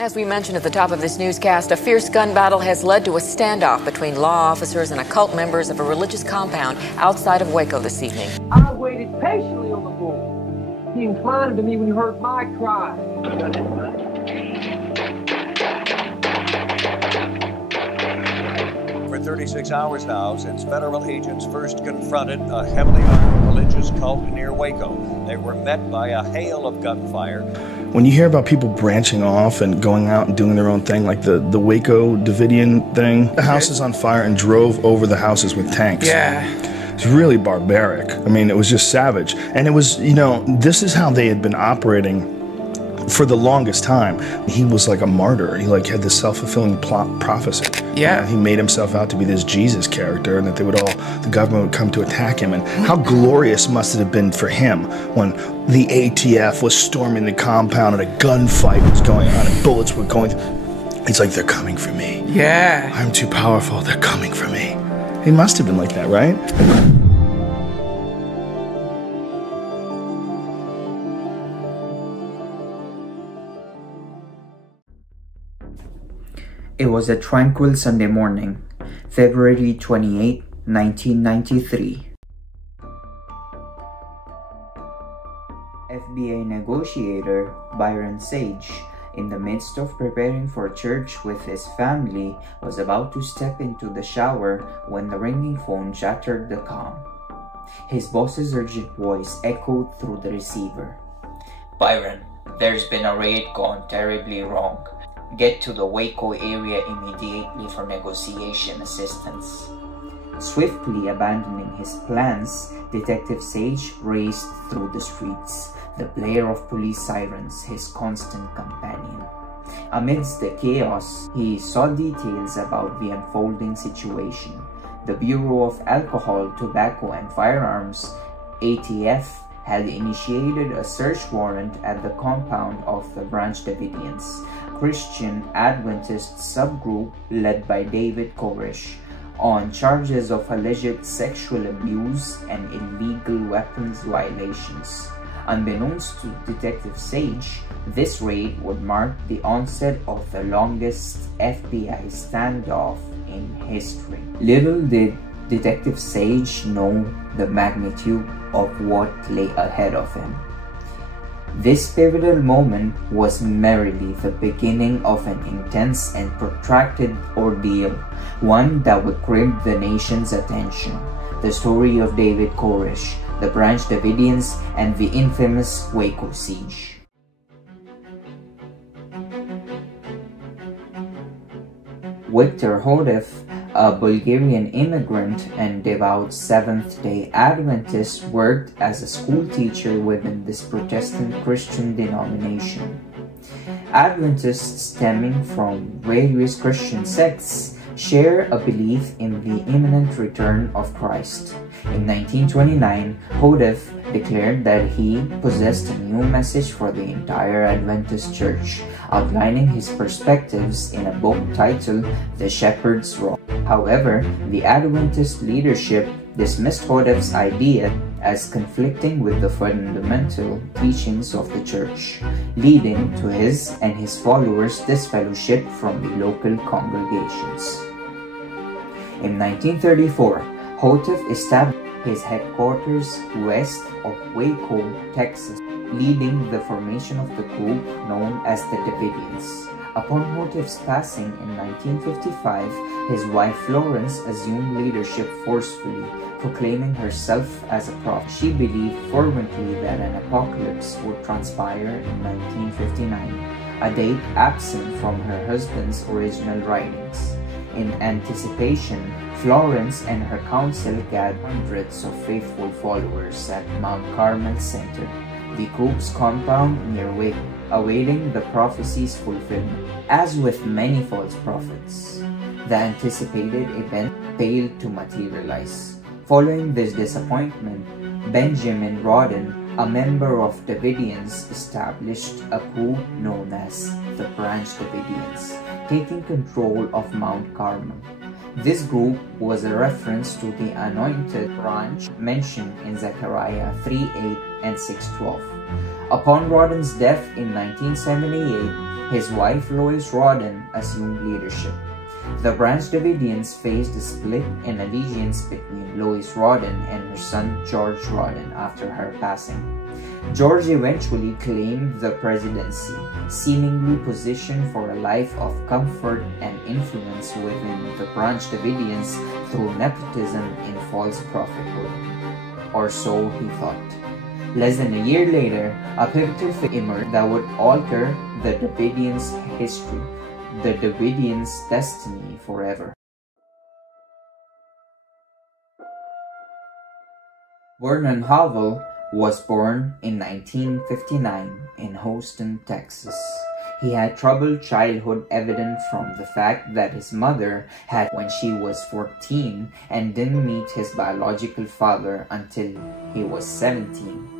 As we mentioned at the top of this newscast, a fierce gun battle has led to a standoff between law officers and occult members of a religious compound outside of Waco this evening. I waited patiently on the Lord. He inclined to me when he heard my cry. For 36 hours now since federal agents first confronted a heavily armed religious cult near Waco. They were met by a hail of gunfire. When you hear about people branching off and going out and doing their own thing, like the Waco Davidian thing, the house is on fire and drove over the houses with tanks. Yeah. It's really barbaric. I mean, it was just savage. And it was, you know, this is how they had been operating for the longest time. He was like a martyr. He like had this self-fulfilling prophecy. Yeah. He made himself out to be this Jesus character, and that they would all, the government would come to attack him. And how glorious must it have been for him when the ATF was storming the compound and a gunfight was going on and bullets were going. It's like, they're coming for me. Yeah. I'm too powerful. They're coming for me. He must have been like that, right? It was a tranquil Sunday morning, February 28, 1993. FBI negotiator Byron Sage, in the midst of preparing for church with his family, was about to step into the shower when the ringing phone shattered the calm. His boss's urgent voice echoed through the receiver. Byron, there's been a raid gone terribly wrong. Get to the Waco area immediately for negotiation assistance. Swiftly abandoning his plans, Detective Sage raced through the streets, the blare of police sirens his constant companion. Amidst the chaos, he saw details about the unfolding situation. The Bureau of Alcohol, Tobacco and Firearms, ATF, had initiated a search warrant at the compound of the Branch Davidians, Christian Adventist subgroup led by David Koresh, on charges of alleged sexual abuse and illegal weapons violations. Unbeknownst to Detective Sage, this raid would mark the onset of the longest FBI standoff in history. Little did Detective Sage know the magnitude of what lay ahead of him. This pivotal moment was merely the beginning of an intense and protracted ordeal, one that would grip the nation's attention. The story of David Koresh, the Branch Davidians, and the infamous Waco Siege. Victor Hodef, a Bulgarian immigrant and devout Seventh-day Adventist, worked as a school teacher within this Protestant Christian denomination. Adventists stemming from various Christian sects share a belief in the imminent return of Christ. In 1929, Hodef declared that he possessed a new message for the entire Adventist Church, outlining his perspectives in a book titled The Shepherd's Role. However, the Adventist leadership dismissed Hodef's idea as conflicting with the fundamental teachings of the Church, leading to his and his followers' disfellowship from the local congregations. In 1934, Hodef established his headquarters west of Waco, Texas, leading the formation of the group known as the Davidians. Upon Hodef's passing in 1955, his wife Florence assumed leadership forcefully, proclaiming herself as a prophet. She believed fervently that an apocalypse would transpire in 1959, a date absent from her husband's original writings. In anticipation, Florence and her council gathered hundreds of faithful followers at Mount Carmel Center, the group's compound near Waco, awaiting the prophecy's fulfillment. As with many false prophets, the anticipated event failed to materialize. Following this disappointment, Benjamin Rodden, a member of Davidians, established a group known as the Branch Davidians, taking control of Mount Carmel. This group was a reference to the anointed branch mentioned in Zechariah 3:8 and 6:12. Upon Rodden's death in 1978, his wife Lois Rawdon assumed leadership. The Branch Davidians faced a split in allegiance between Lois Rawdon and her son George Rawdon after her passing. George eventually claimed the presidency, seemingly positioned for a life of comfort and influence within the Branch Davidians through nepotism and false prophethood. Or so he thought. Less than a year later, a pivotal figure emerged that would alter the Davidians' history, the Davidians' destiny forever. Vernon Howell was born in 1959 in Houston, Texas. He had troubled childhood evident from the fact that his mother had when she was 14 and didn't meet his biological father until he was 17.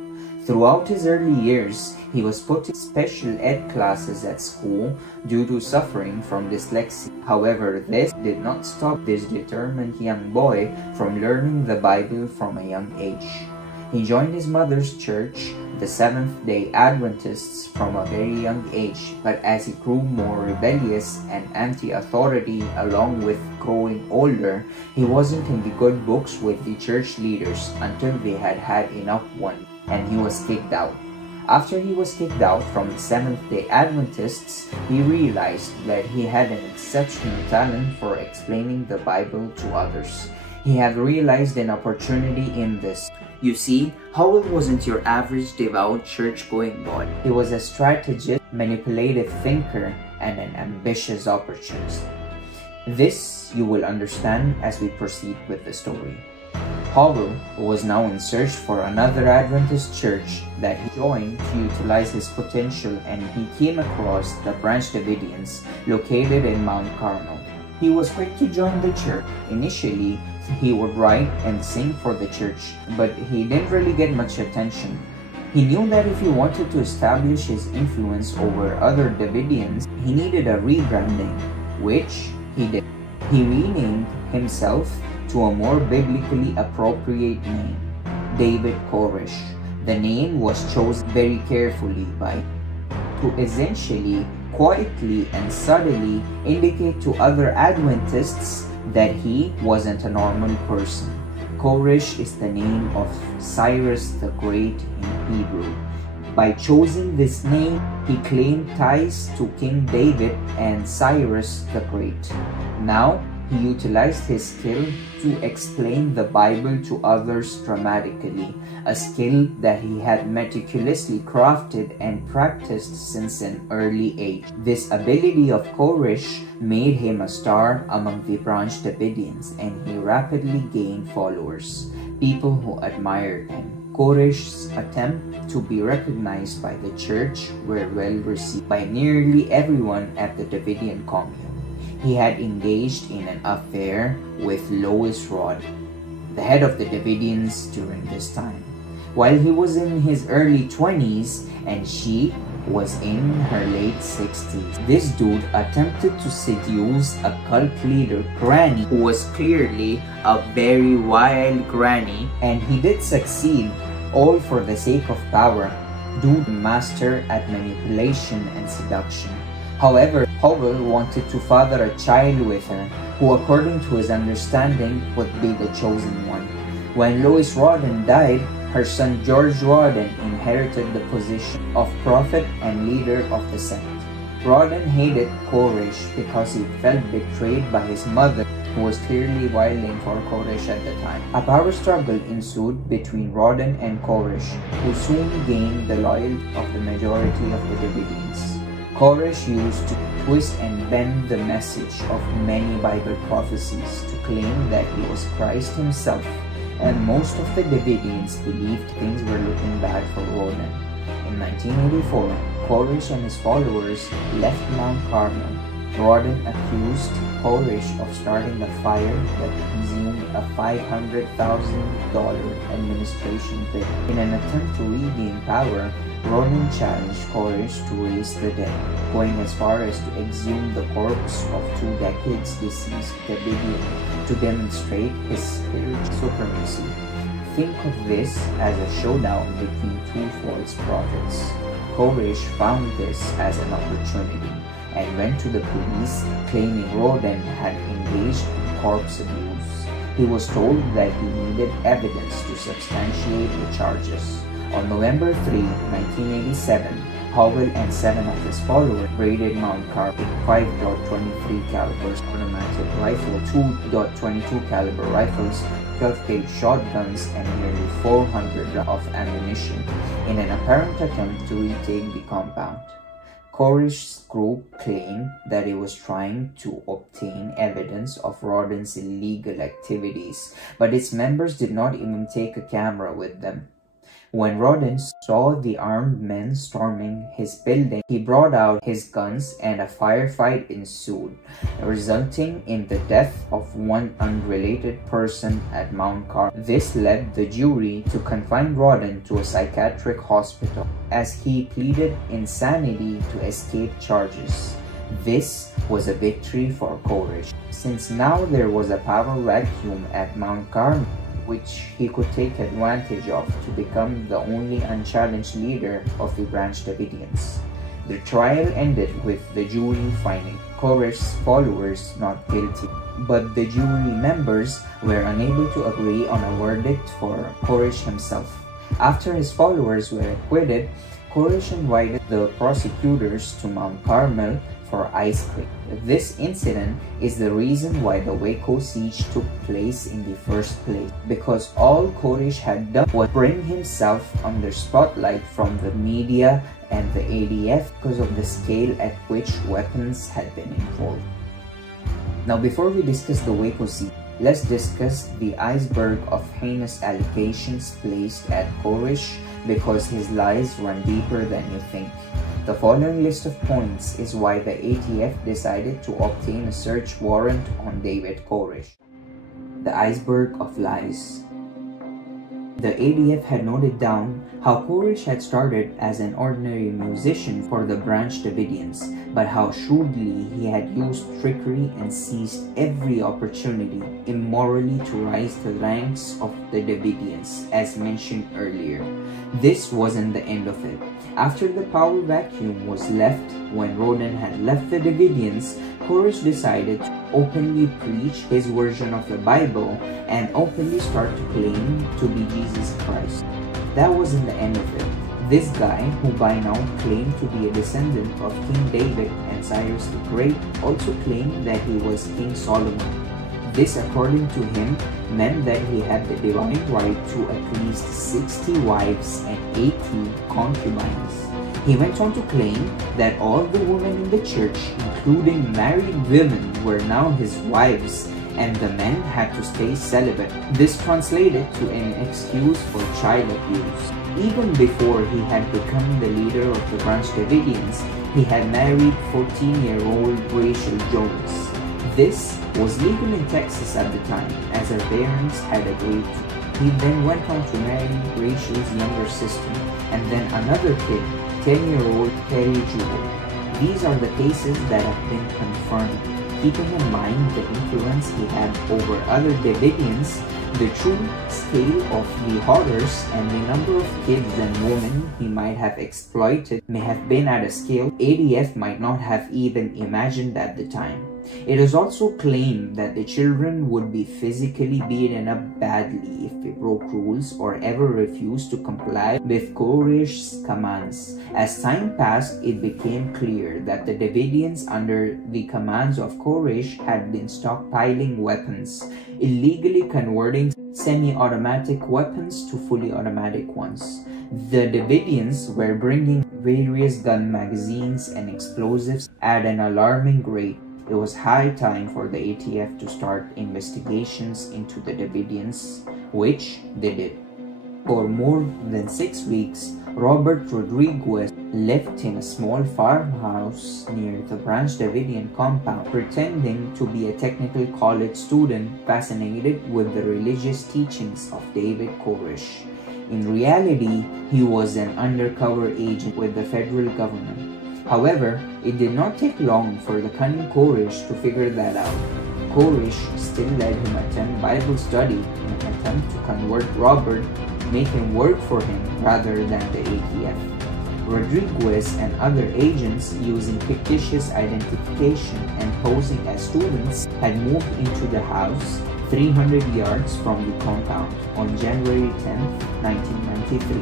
Throughout his early years, he was put in special ed classes at school due to suffering from dyslexia. However, this did not stop this determined young boy from learning the Bible from a young age. He joined his mother's church, the Seventh-day Adventists, from a very young age, but as he grew more rebellious and anti-authority along with growing older, he wasn't in the good books with the church leaders until they had had enough one, and he was kicked out. After he was kicked out from the Seventh-day Adventists, he realized that he had an exceptional talent for explaining the Bible to others. He had realized an opportunity in this. You see, Howell wasn't your average devout church-going boy. He was a strategist, manipulative thinker, and an ambitious opportunist. This you will understand as we proceed with the story. Howell was now in search for another Adventist church that he joined to utilize his potential, and he came across the Branch Davidians located in Mount Carmel. He was quick to join the church. Initially, he would write and sing for the church, but he didn't really get much attention. He knew that if he wanted to establish his influence over other Davidians, he needed a rebranding, which he did. He renamed himself to a more biblically appropriate name, David Koresh. The name was chosen very carefully to essentially, quietly and subtly indicate to other Adventists that he wasn't a normal person. Koresh is the name of Cyrus the Great in Hebrew. By choosing this name, he claimed ties to King David and Cyrus the Great. Now, he utilized his skill to explain the Bible to others dramatically, a skill that he had meticulously crafted and practiced since an early age. This ability of Koresh made him a star among the Branch Davidians, and he rapidly gained followers, people who admired him. Koresh's attempt to be recognized by the church were well received by nearly everyone at the Davidian commune. He had engaged in an affair with Lois Rawdon, the head of the Davidians during this time, while he was in his early 20s and she was in her late 60s. This dude attempted to seduce a cult leader, Granny, who was clearly a very wild granny, and he did succeed, all for the sake of power, dude master at manipulation and seduction. However, Howell wanted to father a child with her, who according to his understanding would be the chosen one. When Lois Rawdon died, her son George Rawdon inherited the position of prophet and leader of the sect. Rawdon hated Koresh because he felt betrayed by his mother, who was clearly wilding for Koresh at the time. A power struggle ensued between Rawdon and Koresh, who soon gained the loyalty of the majority of the Davidians. Koresh used to twist and bend the message of many Bible prophecies to claim that he was Christ himself, and most of the Davidians believed things were looking bad for Rawdon. In 1984, Koresh and his followers left Mount Carmel. Rawdon accused Koresh of starting a fire that consumed a $500,000 administration bill. In an attempt to regain power, Rawdon challenged Koresh to raise the dead, going as far as to exhume the corpse of 2 decades deceased Davidian to demonstrate his spiritual supremacy. Think of this as a showdown between 2 false prophets. Koresh found this as an opportunity. and went to the police claiming Roden had engaged in corpse abuse. He was told that he needed evidence to substantiate the charges. On November 3, 1987, Howell and 7 of his followers raided Mount Carmel, 5.23 caliber automatic rifle, 2.22 caliber rifles, 12-gauge shotguns, and nearly 400 of ammunition in an apparent attempt to retake the compound. Koresh's group claimed that it was trying to obtain evidence of Roden's illegal activities, but its members did not even take a camera with them. When Roden saw the armed men storming his building, he brought out his guns and a firefight ensued, resulting in the death of one unrelated person at Mount Carmel. This led the jury to confine Roden to a psychiatric hospital as he pleaded insanity to escape charges. This was a victory for Koresh, since now there was a power vacuum at Mount Carmel, which he could take advantage of to become the only unchallenged leader of the Branch Davidians. The trial ended with the jury finding Koresh's followers not guilty, but the jury members were unable to agree on a verdict for Koresh himself. After his followers were acquitted, Koresh invited the prosecutors to Mount Carmel for ice cream. This incident is the reason why the Waco Siege took place in the first place, because all Koresh had done was bring himself under spotlight from the media and the ADF because of the scale at which weapons had been involved. Now, before we discuss the Waco Siege, let's discuss the iceberg of heinous allegations placed at Koresh, because his lies run deeper than you think. The following list of points is why the ATF decided to obtain a search warrant on David Koresh. The iceberg of lies. The ADF had noted down how Koresh had started as an ordinary musician for the Branch Davidians, but how shrewdly he had used trickery and seized every opportunity immorally to rise to the ranks of the Davidians, as mentioned earlier. This wasn't the end of it. After the power vacuum was left when Roden had left the Davidians, Koresh decided to openly preach his version of the Bible and openly start to claim to be Jesus Christ. That wasn't the end of it. This guy, who by now claimed to be a descendant of King David and Cyrus the Great, also claimed that he was King Solomon. This, according to him, meant that he had the divine right to at least 60 wives and 80 concubines. He went on to claim that all the women in the church, including married women, were now his wives, and the men had to stay celibate. This translated to an excuse for child abuse. Even before he had become the leader of the Branch Davidians, he had married 14-year-old Rachel Jones. This was legal in Texas at the time, as her parents had agreed to. He then went on to marry Rachel's younger sister, and then another kid, 10-year-old Terry Jewell. These are the cases that have been confirmed. Keeping in mind the influence he had over other Davidians, the true scale of the horrors and the number of kids and women he might have exploited may have been at a scale ADF might not have even imagined at the time. It is also claimed that the children would be physically beaten up badly if they broke rules or ever refused to comply with Koresh's commands. As time passed, it became clear that the Davidians under the commands of Koresh had been stockpiling weapons, illegally converting semi-automatic weapons to fully automatic ones. The Davidians were bringing various gun magazines and explosives at an alarming rate. It was high time for the ATF to start investigations into the Davidians, which they did. For more than 6 weeks, Robert Rodriguez lived in a small farmhouse near the Branch Davidian compound, pretending to be a technical college student fascinated with the religious teachings of David Koresh. In reality, he was an undercover agent with the federal government. However, it did not take long for the cunning Koresh to figure that out. Koresh still let him attend Bible study in an attempt to convert Robert, make him work for him rather than the ATF. Rodriguez and other agents, using fictitious identification and posing as students, had moved into the house 300 yards from the compound on January 10, 1993.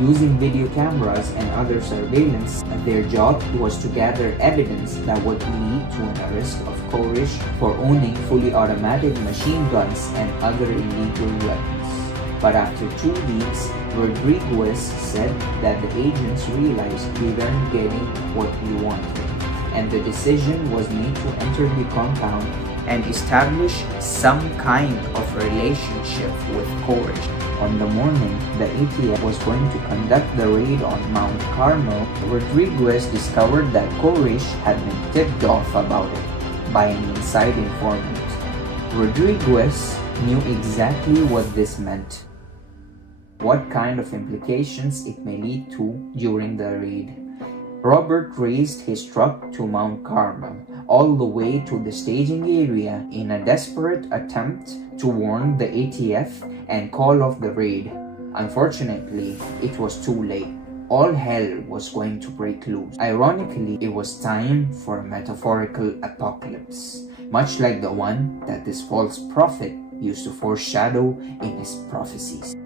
Using video cameras and other surveillance, their job was to gather evidence that would lead to an arrest of Koresh for owning fully automatic machine guns and other illegal weapons. But after 2 weeks, Rodriguez said that the agents realized we weren't getting what we wanted, and the decision was made to enter the compound and establish some kind of relationship with Koresh. On the morning the ATF was going to conduct the raid on Mount Carmel, Rodriguez discovered that Koresh had been tipped off about it by an inside informant. Rodriguez knew exactly what this meant, what kind of implications it may lead to during the raid. Robert raced his truck to Mount Carmel, all the way to the staging area in a desperate attempt to warn the ATF and call off the raid. Unfortunately, it was too late. All hell was going to break loose. Ironically, it was time for a metaphorical apocalypse, much like the one that this false prophet used to foreshadow in his prophecies.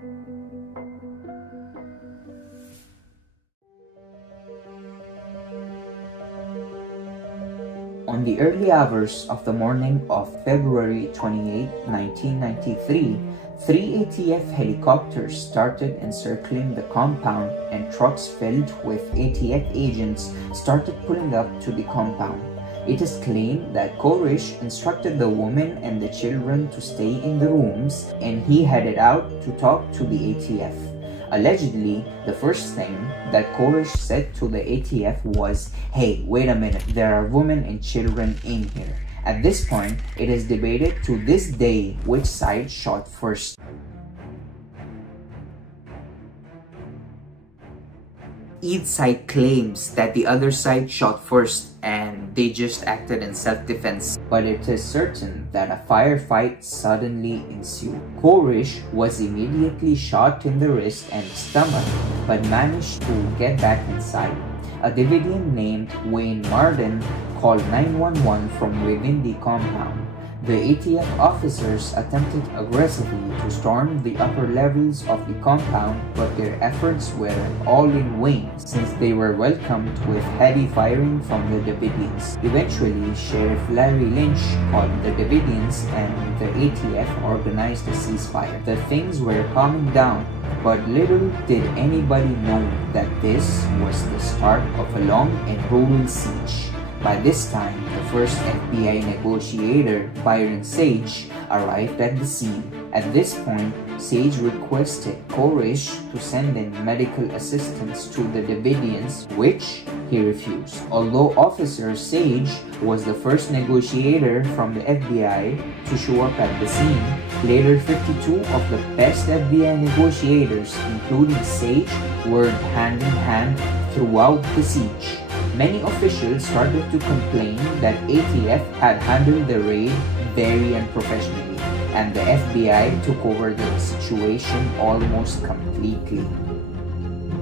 On the early hours of the morning of February 28, 1993, 3 ATF helicopters started encircling the compound, and trucks filled with ATF agents started pulling up to the compound. It is claimed that Koresh instructed the women and the children to stay in the rooms, and he headed out to talk to the ATF. Allegedly, the first thing that Koresh said to the ATF was, "Hey, wait a minute, there are women and children in here." At this point, it is debated to this day which side shot first. Each side claims that the other side shot first and they just acted in self-defense, but it is certain that a firefight suddenly ensued. Koresh was immediately shot in the wrist and stomach, but managed to get back inside. A Davidian named Wayne Marden called 911 from within the compound. The ATF officers attempted aggressively to storm the upper levels of the compound, but their efforts were all in vain since they were welcomed with heavy firing from the Davidians. Eventually, Sheriff Larry Lynch called the Davidians and the ATF organized a ceasefire. The things were calming down, but little did anybody know that this was the start of a long and brutal siege. By this time, the first FBI negotiator, Byron Sage, arrived at the scene. At this point, Sage requested Koresh to send in medical assistance to the Davidians, which he refused. Although Officer Sage was the first negotiator from the FBI to show up at the scene, later 52 of the best FBI negotiators, including Sage, worked hand in hand throughout the siege. Many officials started to complain that ATF had handled the raid very unprofessionally, and the FBI took over the situation almost completely.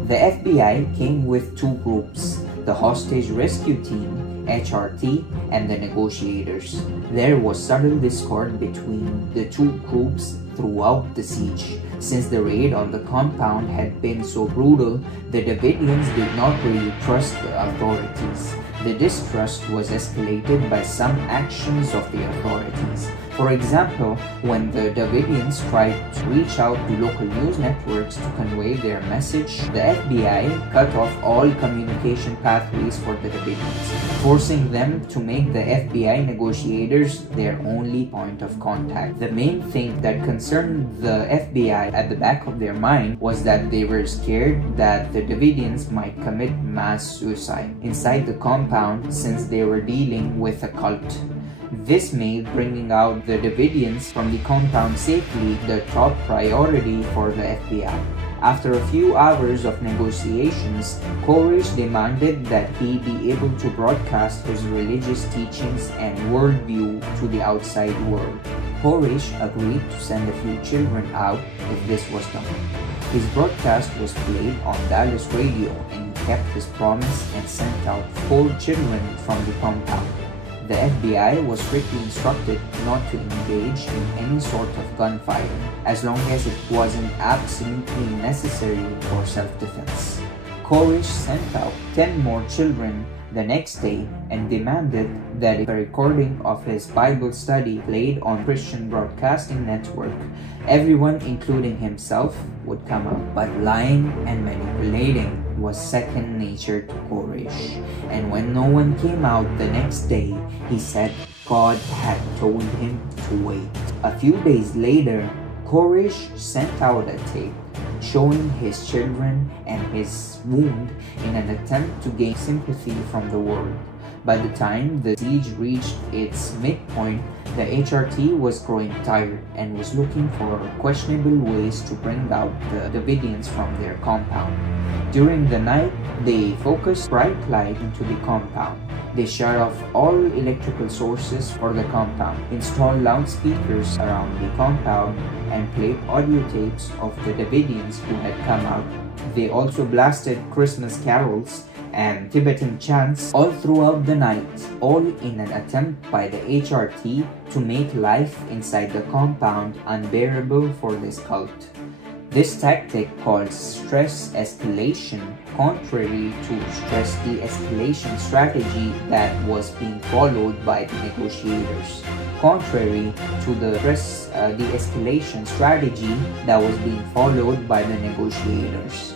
The FBI came with 2 groups, the Hostage Rescue Team, HRT, and the negotiators. There was subtle discord between the 2 groups throughout the siege. Since the raid on the compound had been so brutal, the Davidians did not really trust the authorities. The distrust was escalated by some actions of the authorities. For example, when the Davidians tried to reach out to local news networks to convey their message, the FBI cut off all communication pathways for the Davidians, forcing them to make the FBI negotiators their only point of contact. The main thing that concerned the FBI at the back of their mind was that they were scared that the Davidians might commit mass suicide inside the compound since they were dealing with a cult. This made bringing out the Davidians from the compound safely the top priority for the FBI. After a few hours of negotiations, Koresh demanded that he be able to broadcast his religious teachings and worldview to the outside world. Koresh agreed to send a few children out if this was done. His broadcast was played on Dallas radio, and kept his promise and sent out 4 children from the compound. The FBI was strictly instructed not to engage in any sort of gunfighting, as long as it wasn't absolutely necessary for self-defense. Koresh sent out 10 more children the next day and demanded that if a recording of his Bible study played on Christian Broadcasting Network, everyone, including himself, would come out. But lying and manipulating was second nature to Koresh, and when no one came out the next day, he said God had told him to wait. A few days later, Koresh sent out a tape showing his children and his wound in an attempt to gain sympathy from the world. By the time the siege reached its midpoint, the HRT was growing tired and was looking for questionable ways to bring out the Davidians from their compound. During the night, they focused bright light into the compound. They shut off all electrical sources for the compound, installed loudspeakers around the compound, and played audio tapes of the Davidians who had come out. They also blasted Christmas carols and Tibetan chants all throughout the night, all in an attempt by the HRT to make life inside the compound unbearable for this cult. This tactic, called stress escalation, contrary to stress de-escalation strategy that was being followed by the negotiators. Contrary to the stress de-escalation strategy that was being followed by the negotiators.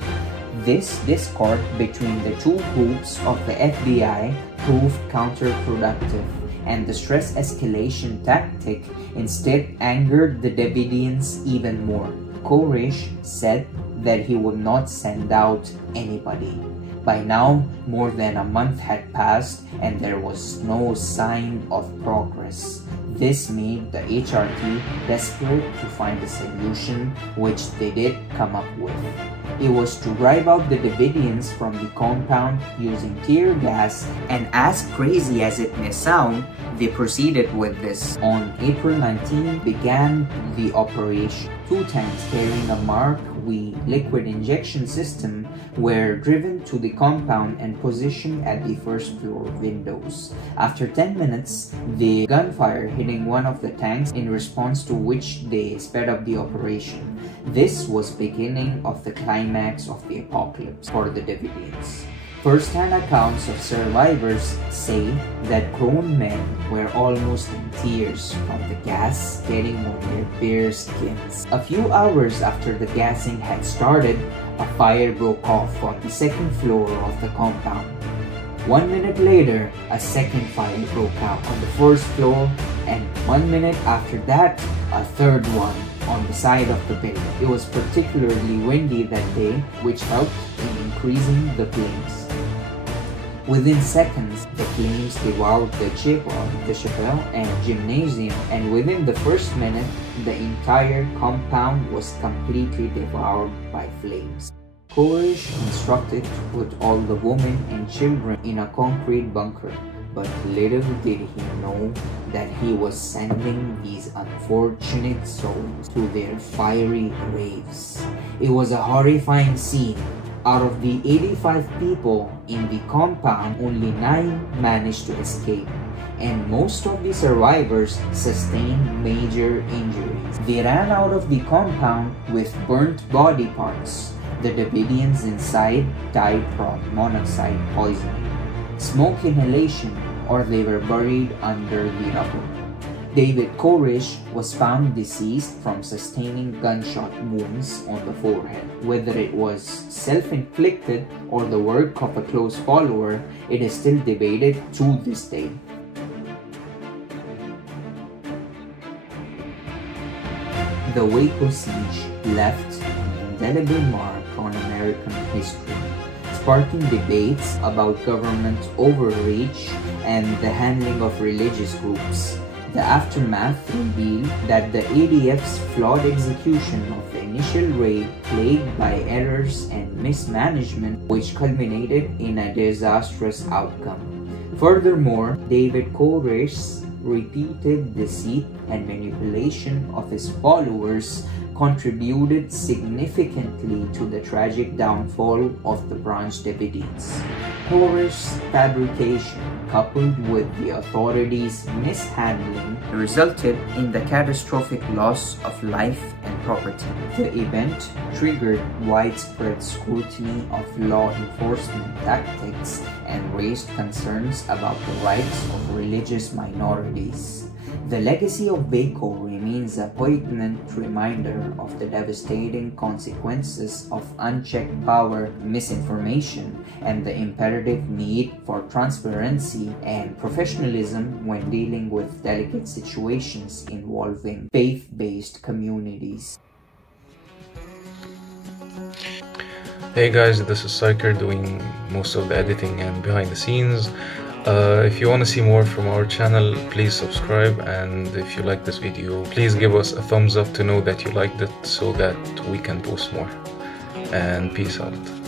This discord between the two groups of the FBI proved counterproductive, and the stress escalation tactic instead angered the Davidians even more. Koresh said that he would not send out anybody. By now, more than a month had passed and there was no sign of progress. This made the HRT desperate to find a solution, which they did come up with. It was to drive out the Davidians from the compound using tear gas, and as crazy as it may sound, they proceeded with this. On April 19, began the operation. 2 tanks carrying a Mark V liquid injection system were driven to the compound and positioned at the first floor windows. After 10 minutes, the gunfire hitting one of the tanks, in response to which they sped up the operation. This was beginning of the climax of the apocalypse for the Davidians. First-hand accounts of survivors say that grown men were almost in tears from the gas getting on their bare skins. A few hours after the gassing had started, a fire broke off on the second floor of the compound. 1 minute later, a second fire broke out on the first floor, and 1 minute after that, a third one on the side of the building. It was particularly windy that day, which helped in increasing the flames. Within seconds, the flames devoured the chapel and gymnasium, and within the first minute, the entire compound was completely devoured by flames. Koresh instructed to put all the women and children in a concrete bunker, but little did he know that he was sending these unfortunate souls to their fiery graves. It was a horrifying scene. Out of the 85 people in the compound, only 9 managed to escape, and most of the survivors sustained major injuries. They ran out of the compound with burnt body parts. The Davidians inside died from monoxide poisoning, smoke inhalation, or they were buried under the rubble. David Koresh was found deceased from sustaining gunshot wounds on the forehead. Whether it was self-inflicted or the work of a close follower, it is still debated to this day. The Waco Siege left an indelible mark on American history, sparking debates about government overreach and the handling of religious groups. The aftermath revealed that the ADF's flawed execution of the initial raid plagued by errors and mismanagement, which culminated in a disastrous outcome. Furthermore, David Koresh repeated deceit and manipulation of his followers contributed significantly to the tragic downfall of the Branch Davidians. Koresh's fabrication, coupled with the authorities' mishandling, resulted in the catastrophic loss of life and property. The event triggered widespread scrutiny of law enforcement tactics and raised concerns about the rights of religious minorities. The legacy of Waco remains a poignant reminder of the devastating consequences of unchecked power, misinformation, and the imperative need for transparency and professionalism when dealing with delicate situations involving faith-based communities. Hey guys, this is Psyker doing most of the editing and behind the scenes. If you want to see more from our channel, please subscribe, and if you like this video, please give us a thumbs up to know that you liked it so that we can post more. And peace out.